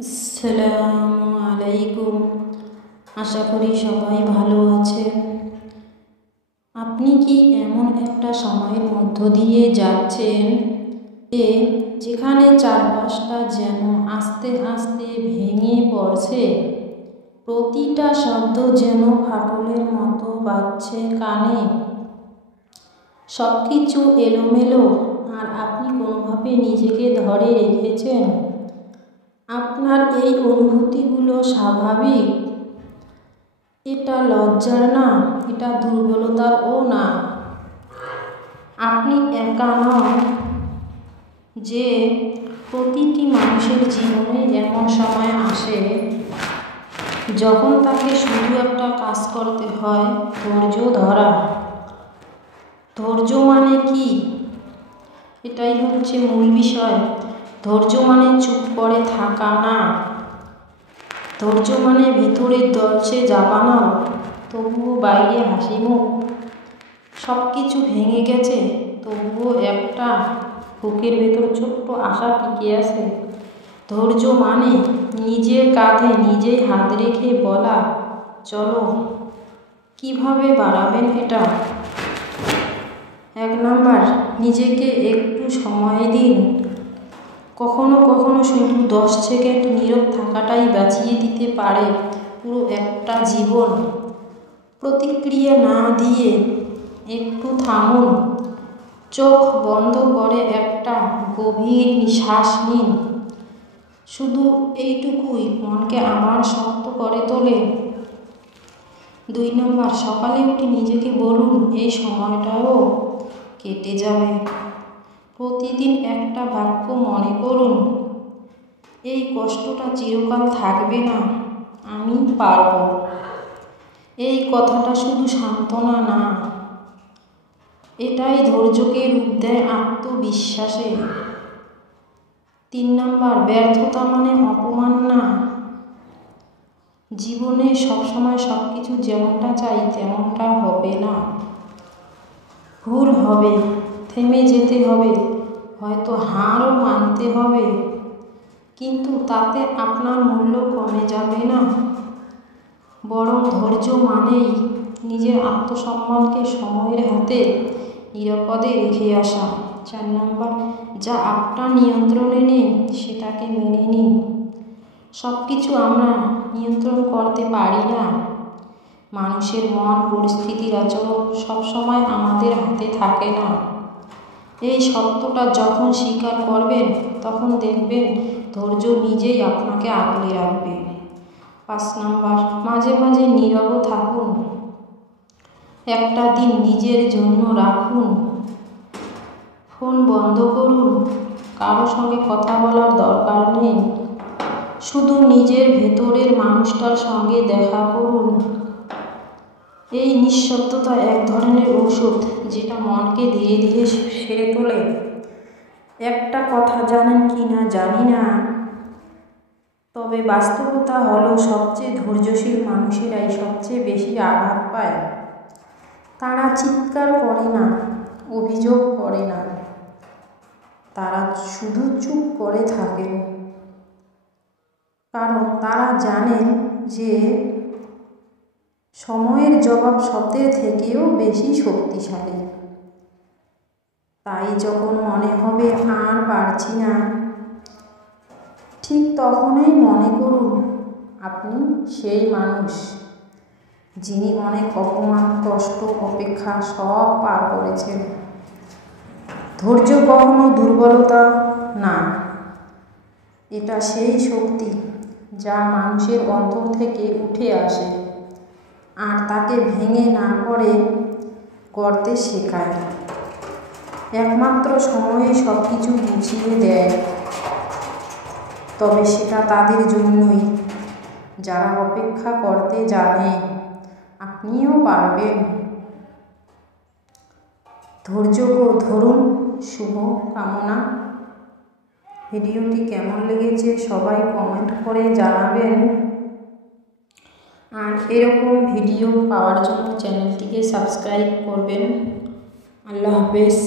আসসালামু আলাইকুম। আশা করি সবাই ভালো আছেন। আপনি কি এমন একটা সময়ের মধ্য দিয়ে যাচ্ছেন যেখানে চারপাশটা যেন আস্তে আস্তে ভেঙে পড়ছে? প্রতিটা শব্দ যেন ফাটলের মতো বাজছে কানে। সব কিছু এলোমেলো, আর আপনি কোনোভাবে নিজেকে ধরে রেখেছেন। আপনার এই অনুভূতিগুলো স্বাভাবিক। এটা লজ্জার না, এটা দুর্বলতারও না। আপনি একা নন। যে প্রতিটি মানুষের জীবনে এমন সময় আসে যখন তাকে শুধু একটা কাজ করতে হয়, ধৈর্য ধরা। ধৈর্য মানে কি? এটাই হচ্ছে মূল বিষয়। ধৈর্য মানে চুপ করে থাকা না। ধৈর্য মানে ভিতরের দলছে জাপানাও, তবুও বাইরে হাসি মুখ। সব কিছু ভেঙে গেছে, তবুও একটা বুকের ভেতর ছোট্ট আশা টিকে আছে। ধৈর্য মানে নিজের কাঁধে নিজেই হাত রেখে বলা, চলো, কিভাবে বাড়াবেন এটা। 1 নাম্বার, নিজেকে একটু সময় দিন। কখনো কখনো শুধু 10 সেকেন্ড নীরব থাকাটাই বাঁচিয়ে দিতে পারে পুরো একটা জীবন। প্রতিক্রিয়া না দিয়ে একটু থামুন। চোখ বন্ধ করে একটা গভীর নিঃশ্বাস নিন। শুধু এইটুকুই মনকে আবার শক্ত করে তোলে। 2 নাম্বার, সকালে উঠে নিজেকে বলুন, এই সময়টাও কেটে যাবে। প্রতিদিন একটা বাক্য মনে করুন, এই কষ্টটা চিরকাল থাকবে না, আমি পারব। এই কথাটা শুধু সান্ত্বনা না, এটাই ধৈর্যকে রূপ দেয় আত্মবিশ্বাসে। 3 নাম্বার, ব্যর্থতা মানে অপমান না। জীবনে সবসময় সব কিছু যেমনটা চাই তেমনটা হবে না। ভুল হবে, থেমে যেতে হবে, হয়তো হারও মানতে হবে, কিন্তু তাতে আপনার মূল্য কমে যাবে না। বরং ধৈর্য মানেই নিজের আত্মসম্মানকে সময়ের হাতে নিরাপদে রেখে আসা। 4 নাম্বার, যা আপনার নিয়ন্ত্রণে নেই সেটাকে মেনে নিন। সব কিছু আমরা নিয়ন্ত্রণ করতে পারি না। মানুষের মন, পরিস্থিতির আচরণ সবসময় আমাদের হাতে থাকে না। এই সত্যটা যখন স্বীকার করবেন, তখন দেখবেন ধৈর্য নিজেই আপনাকে আগলে রাখবে। 5 নাম্বার, মাঝে মাঝে নীরব থাকুন। একটা দিন নিজের জন্য রাখুন। ফোন বন্ধ করুন। কারো সঙ্গে কথা বলার দরকার নেই। শুধু নিজের ভেতরের মানুষটার সঙ্গে দেখা করুন। এই নিঃশব্দতা এক ধরনের ঔষধ, যেটা মনকে ধীরে ধীরে সেরে তোলে। একটা কথা জানেন কি না জানি না, তবে বাস্তবতা হলো সবচেয়ে ধৈর্যশীল মানুষেরাই সবচেয়ে বেশি আঘাত পায়। তারা চিৎকার করে না, অভিযোগ করে না, তারা শুধু চুপ করে থাকেন। কারণ তারা জানেন যে সময়ের জবাব শব্দের থেকেও বেশি শক্তিশালী। তাই যখন মনে হবে আর পারছি না, ঠিক তখনই মনে করুন আপনি সেই মানুষ যিনি অনেক অপমান, কষ্ট, অপেক্ষা সব পার করেছেন। ধৈর্য কখনো দুর্বলতা না, এটা সেই শক্তি যা মানুষের অন্তর থেকে উঠে আসে আর তাকে ভেঙে না করে গড়তে শেখায়। একমাত্র সময়ে সব কিছু বুঝিয়ে দেয়, তবে সেটা তাদের জন্যই যারা অপেক্ষা করতে জানে। আপনিও পারবেন। ধৈর্য ধরুন। শুভ কামনা। ভিডিওটি কেমন লেগেছে সবাই কমেন্ট করে জানাবেন। আর এরকম ভিডিও পাওয়ার জন্য চ্যানেলটিকে সাবস্ক্রাইব করবেন। আল্লাহ হাফেজ।